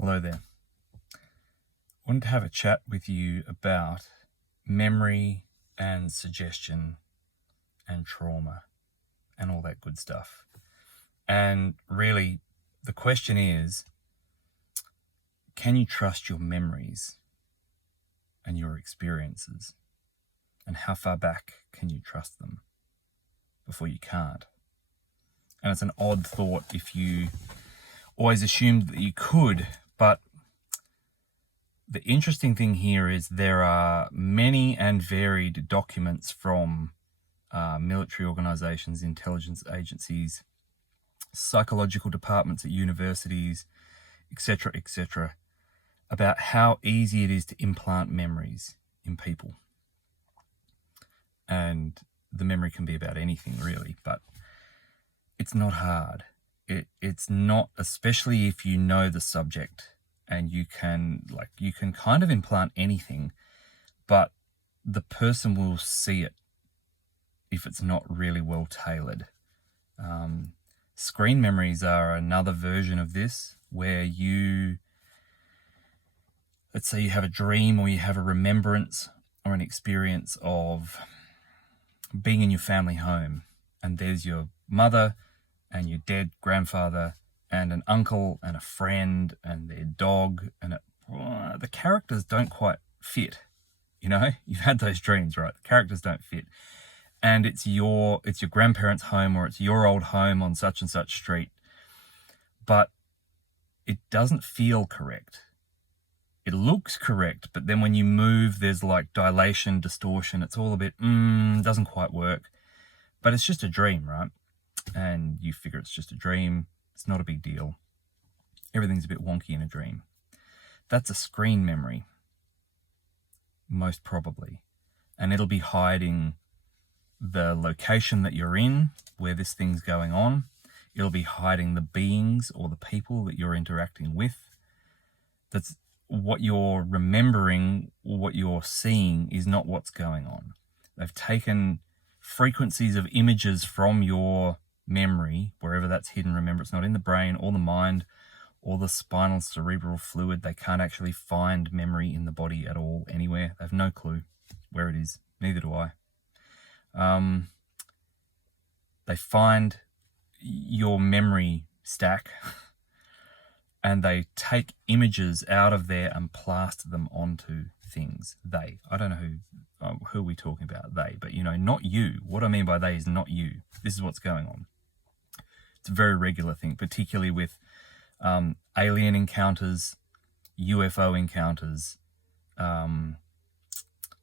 Hello there. I wanted to have a chat with you about memory and suggestion and trauma and all that good stuff. And really, the question is, can you trust your memories and your experiences? And how far back can you trust them before you can't? And it's an odd thought if you always assumed that you could, but the interesting thing here is there are many and varied documents from military organizations, intelligence agencies, psychological departments at universities, etc., about how easy it is to implant memories in people. And the memory can be about anything, really, but it's not hard. It's not, especially if you know the subject and you can kind of implant anything, but the person will see it if it's not really well tailored. Screen memories are another version of this, where let's say you have a dream or you have a remembrance or an experience of being in your family home, and there's your mother and your dead grandfather and an uncle and a friend and their dog, and the characters don't quite fit. You've had those dreams, right? The characters don't fit. And it's your grandparents' home, or it's your old home on such and such street, but it doesn't feel correct. It looks correct, but then when you move, there's like dilation, distortion. It's all a bit, doesn't quite work. But it's just a dream, right? And you figure it's just a dream. It's not a big deal. Everything's a bit wonky in a dream. That's a screen memory, most probably. And it'll be hiding the location that you're in, where this thing's going on. It'll be hiding the beings or the people that you're interacting with. That's what you're remembering, what you're seeing is not what's going on. They've taken frequencies of images from your memory, wherever that's hidden. Remember, it's not in the brain or the mind or the spinal cerebral fluid. They can't actually find memory in the body at all, anywhere. They have no clue where it is. Neither do I. They find your memory stack and they take images out of there and plaster them onto things. I don't know who are we talking about, they, but not you. What I mean by they is not you. This is what's going on. It's a very regular thing, particularly with alien encounters, UFO encounters,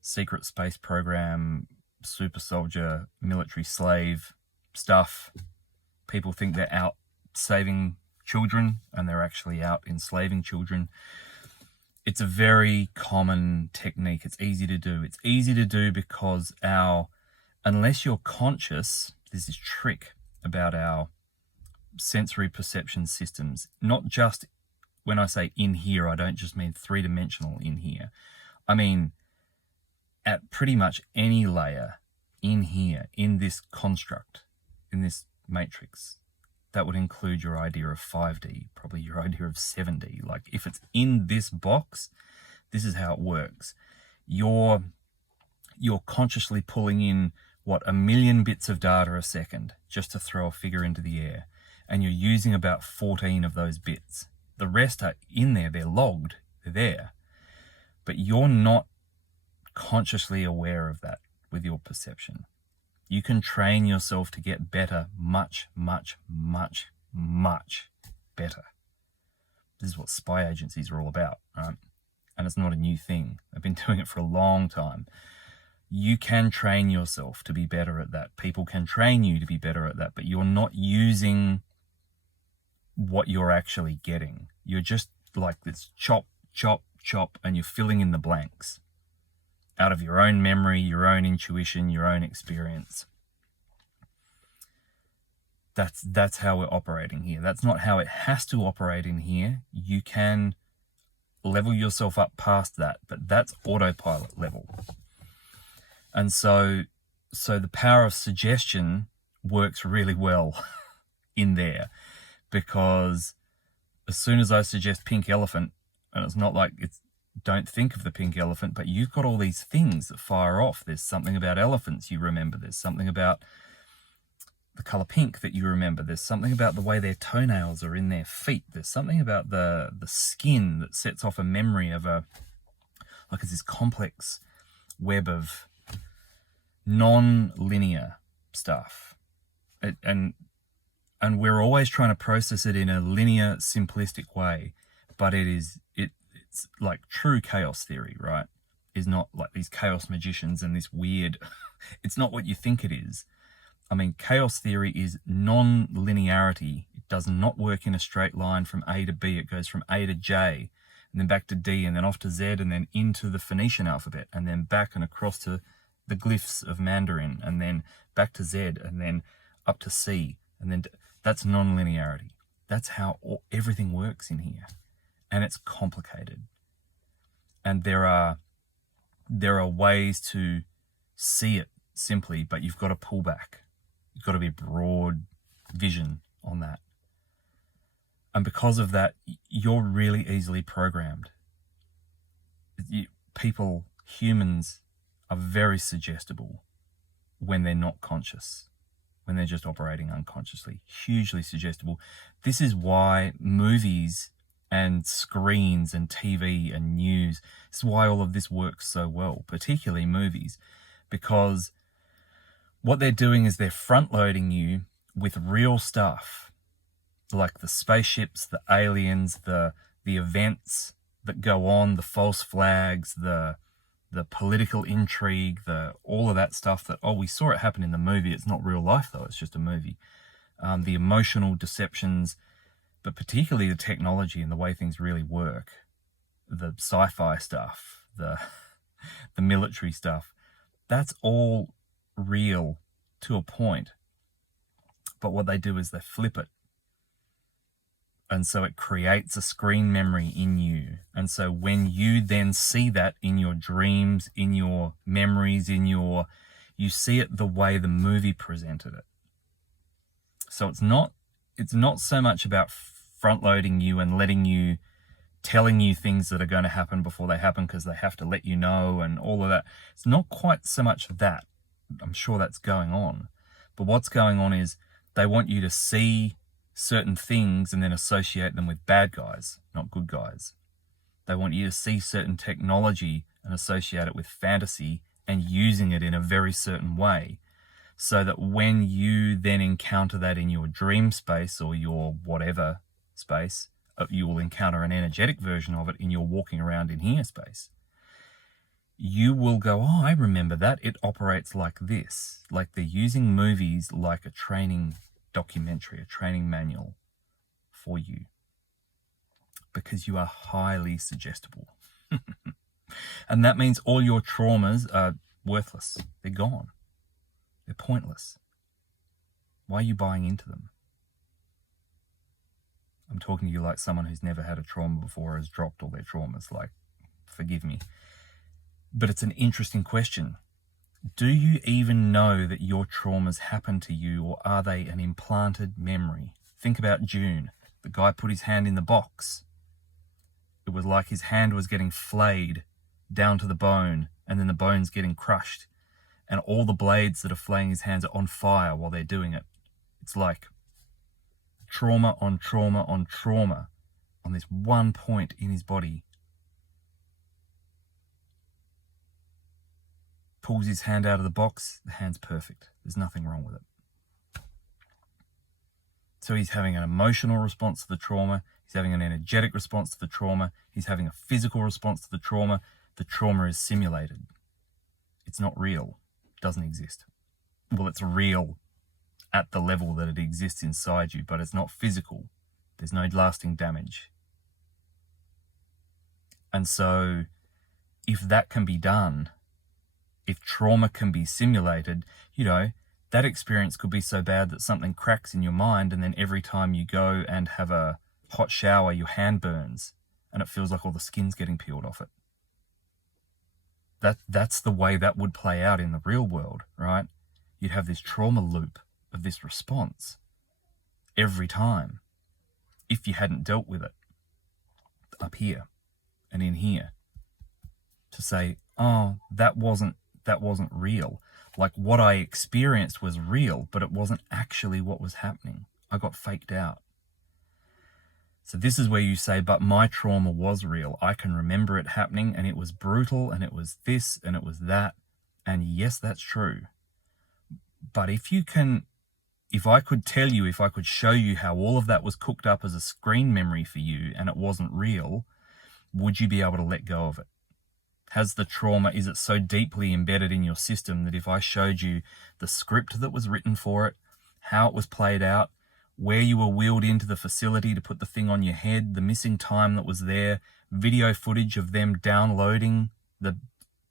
secret space program, super soldier, military slave stuff. People think they're out saving children and they're actually out enslaving children. It's a very common technique. It's easy to do. It's easy to do because unless you're conscious, there's this trick about our sensory perception systems. Not just, when I say in here, I don't just mean three-dimensional in here. I mean at pretty much any layer in here, in this construct, in this matrix. That would include your idea of 5D, probably your idea of 7D. Like, if it's in this box, this is how it works. You're consciously pulling in, 1 million bits of data a second just to throw a figure into the air. And you're using about 14 of those bits. The rest are in there, they're logged, they're there. But you're not consciously aware of that with your perception. You can train yourself to get better, much, much, much, much better. This is what spy agencies are all about, right? And it's not a new thing. I've been doing it for a long time. You can train yourself to be better at that. People can train you to be better at that, but you're not using what you're actually getting. You're just like this chop, chop, chop, and you're filling in the blanks out of your own memory, your own intuition, your own experience. That's how we're operating here. That's not how it has to operate in here. You can level yourself up past that, but that's autopilot level. And so the power of suggestion works really well in there, because as soon as I suggest pink elephant, and it's not like it's don't think of the pink elephant, but you've got all these things that fire off. There's something about elephants you remember. There's something about the color pink that you remember. There's something about the way their toenails are in their feet. There's something about the skin that sets off a memory of it's this complex web of non-linear stuff. And we're always trying to process it in a linear, simplistic way, but it's like true chaos theory, right? Is not like these chaos magicians and this weird, it's not what you think it is. I mean, chaos theory is non-linearity. It does not work in a straight line from A to B. It goes from A to J, and then back to D, and then off to Z, and then into the Phoenician alphabet, and then back and across to the glyphs of Mandarin, and then back to Z, and then up to C, and then that's non-linearity. That's how everything works in here, and it's complicated. And there are ways to see it simply, but you've got to pull back. You've got to be broad vision on that. And because of that, you're really easily programmed. Humans are very suggestible when they're not conscious, when they're just operating unconsciously, hugely suggestible. This is why movies and screens and TV and news, this is why all of this works so well, particularly movies, because what they're doing is they're front-loading you with real stuff, like the spaceships, the aliens, the events that go on, the false flags, the political intrigue, all of that stuff that, we saw it happen in the movie. It's not real life, though. It's just a movie. The emotional deceptions, but particularly the technology and the way things really work, the sci-fi stuff, the military stuff, that's all real to a point. But what they do is they flip it. And so it creates a screen memory in you. And so when you then see that in your dreams, in your memories, you see it the way the movie presented it. So it's not so much about front-loading you and telling you things that are going to happen before they happen because they have to let you know and all of that. It's not quite so much that. I'm sure that's going on. But what's going on is they want you to see certain things and then associate them with bad guys, not good guys. They want you to see certain technology and associate it with fantasy and using it in a very certain way, so that when you then encounter that in your dream space or your whatever space, you will encounter an energetic version of it in your walking around in here space. You will go, I remember that. It operates like this. Like they're using movies like a training documentary, a training manual for you, because you are highly suggestible. And that means all your traumas are worthless. They're gone. They're pointless. Why are you buying into them? I'm talking to you like someone who's never had a trauma before, has dropped all their traumas. Like, forgive me. But it's an interesting question. Do you even know that your traumas happen to you, or are they an implanted memory? Think about June. The guy put his hand in the box. It was like his hand was getting flayed down to the bone, and then the bone's getting crushed. And all the blades that are flaying his hands are on fire while they're doing it. It's like trauma on trauma on trauma on this one point in his body. Pulls his hand out of the box, the hand's perfect. There's nothing wrong with it. So he's having an emotional response to the trauma. He's having an energetic response to the trauma. He's having a physical response to the trauma. The trauma is simulated. It's not real. It doesn't exist. Well, it's real at the level that it exists inside you, but it's not physical. There's no lasting damage. And so if that can be done, if trauma can be simulated, that experience could be so bad that something cracks in your mind, and then every time you go and have a hot shower, your hand burns and it feels like all the skin's getting peeled off it. That's the way that would play out in the real world, right? You'd have this trauma loop of this response every time. if you hadn't dealt with it up here and in here, to say, oh, that wasn't real. Like, what I experienced was real, but it wasn't actually what was happening. I got faked out. So this is where you say, but my trauma was real. I can remember it happening, and it was brutal, and it was this, and it was that. And yes, that's true. But if I could tell you, if I could show you how all of that was cooked up as a screen memory for you and it wasn't real, would you be able to let go of it? Has the trauma, is it so deeply embedded in your system that if I showed you the script that was written for it, how it was played out, where you were wheeled into the facility to put the thing on your head, the missing time that was there, video footage of them downloading the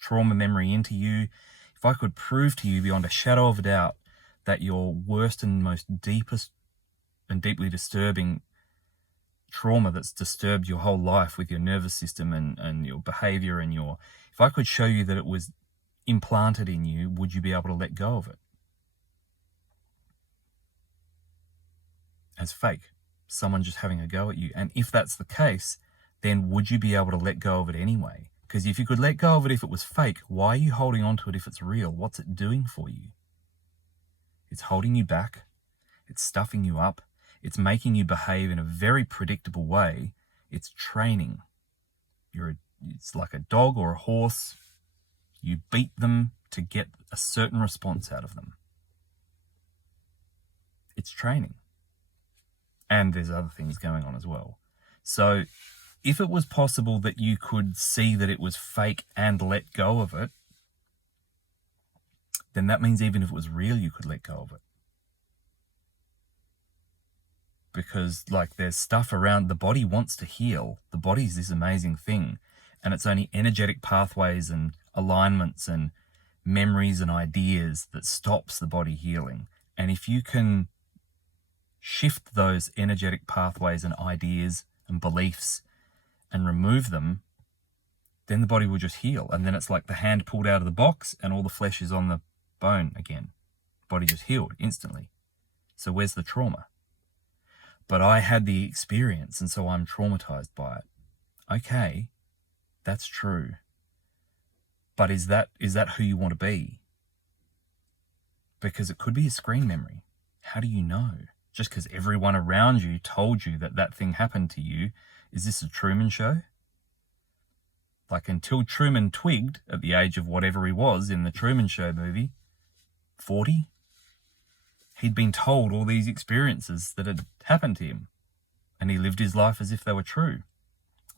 trauma memory into you, if I could prove to you beyond a shadow of a doubt that your worst and most deepest and deeply disturbing trauma that's disturbed your whole life with your nervous system and your behavior and if I could show you that it was implanted in you, would you be able to let go of it? As fake, someone just having a go at you. And if that's the case, then would you be able to let go of it anyway? Because if you could let go of it if it was fake, why are you holding on to it if it's real? What's it doing for you? It's holding you back. It's stuffing you up. It's making you behave in a very predictable way. It's training. It's like a dog or a horse. You beat them to get a certain response out of them. It's training. And there's other things going on as well. So if it was possible that you could see that it was fake and let go of it, then that means even if it was real, you could let go of it. Because like there's stuff around, the body wants to heal. The body's this amazing thing. And it's only energetic pathways and alignments and memories and ideas that stops the body healing. And if you can shift those energetic pathways and ideas and beliefs and remove them, then the body will just heal. And then it's like the hand pulled out of the box and all the flesh is on the bone again. Body just healed instantly. So where's the trauma? But I had the experience and so I'm traumatized by it. Okay, that's true. But is that who you want to be? Because it could be a screen memory. How do you know? Just because everyone around you told you that thing happened to you, is this a Truman Show? Like until Truman twigged at the age of whatever he was in the Truman Show movie, 40, he'd been told all these experiences that had happened to him, and he lived his life as if they were true.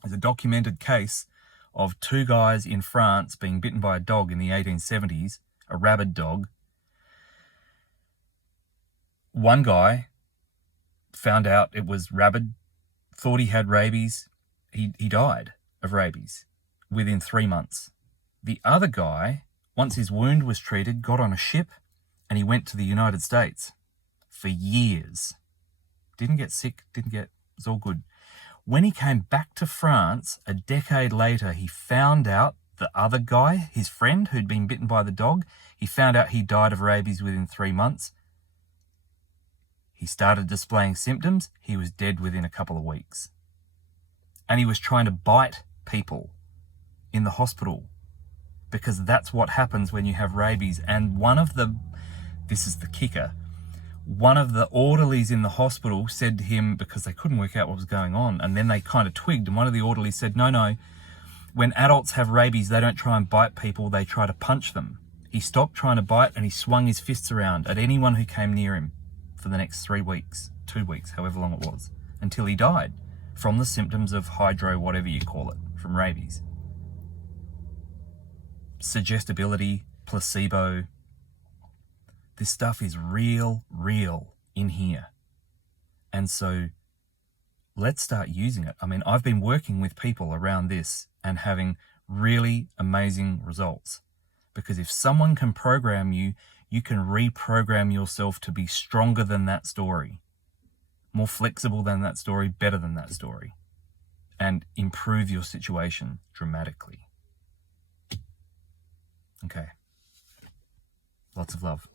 There's a documented case of two guys in France being bitten by a dog in the 1870s, a rabid dog. One guy found out it was rabid, thought he had rabies. He died of rabies within 3 months. The other guy, once his wound was treated, got on a ship and he went to the United States for years. Didn't get sick, it was all good. When he came back to France, a decade later, he found out the other guy, his friend who'd been bitten by the dog, he found out he died of rabies within 3 months. He started displaying symptoms. He was dead within a couple of weeks. And he was trying to bite people in the hospital because that's what happens when you have rabies. And this is the kicker, one of the orderlies in the hospital said to him, because they couldn't work out what was going on, and then they kind of twigged, and one of the orderlies said, no, when adults have rabies, they don't try and bite people, they try to punch them. He stopped trying to bite and he swung his fists around at anyone who came near him for the next 3 weeks, 2 weeks, however long it was, until he died from the symptoms of hydro, whatever you call it, from rabies. Suggestibility, placebo, this stuff is real in here. And so let's start using it. I mean, I've been working with people around this and having really amazing results. Because if someone can program you, you can reprogram yourself to be stronger than that story, more flexible than that story, better than that story, and improve your situation dramatically. Okay. Lots of love.